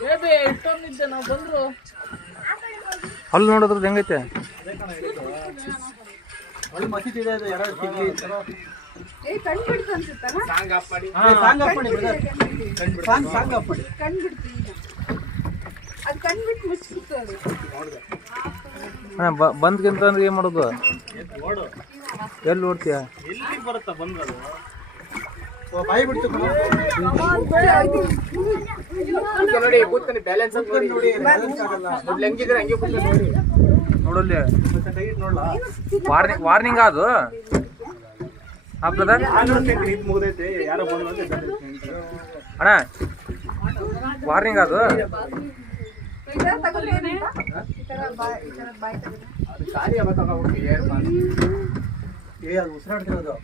Baby ಇಷ್ಟೊಂದಿದ್ದೆ ನಾವು ಬಂದ್ರು. ಅಲ್ಲಿ ನೋಡೋದ್ರದ್ದು ಹೆಂಗೈತೆ? ಅಲ್ಲಿ ಮಸೀದಿ ಇದೆ, ಅದು ಯಾರು ಸಿಗ್ಲಿ ಕಣ್ ಬಿಡ್ತು ಅನ್ಸುತ್ತಲ್ಲ. ಸಾಂಗ್ ಆಫ್ ಮಾಡಿ ಸಾಂಗ್ ಆಫ್ ಮಾಡಿ ಕಣ್ ಬಿಡ್ತು ಈಗ. ಅದು ಕಣ್ ಬಿಟ್ಟು ಮುಚ್ಚಿಬಿಡ್ತು ಅದು. ಬಂದ್ಕಿಂತ ಅಂದ್ರೆ ಏನು ಮಾಡೋದು? ನೋಡು ಎಲ್ಲಿ ನೋಡ್ತೀಯ? ಎಲ್ಲಿ ಬರುತ್ತಾ ಬಂದ್ರದು ಬಾಯಿ ಬಿಡ್ತು ನೋಡಿ ಕೂತ್ಕೊಂಡು ಬ್ಯಾಲೆನ್ಸ್ ನೋಡಿ ಹೆಂಗಿದ್ರೆ ಹಂಗೆ ಕೂತ್ಕೊಂಡು ನೋಡಿ. ನೋಡಲ್ಲಿ ನೋಡ್ಲಾ ವಾರ್ನಿಂಗ್ ಅದು ಬ್ರದರ್. ಇದು ಮುಗ್ದೈತೆ, ಯಾರೋ ಬಂದ್ರು ಅಂತ ಅಣ್ಣ ವಾರ್ನಿಂಗ್ ಅದು. ಈ ಥರ ತಗೊಂಡ್ರೆ ಈ ಥರ ಬಾಯಿ ತೆಗೆದು ಅದು ಖಾಲಿ ಆಗ ತಗೋಬೇಕು ಏರ್ ಮಾಡಿ. ಅದು ಉಸಿರಾಡ್ತಿರೋದು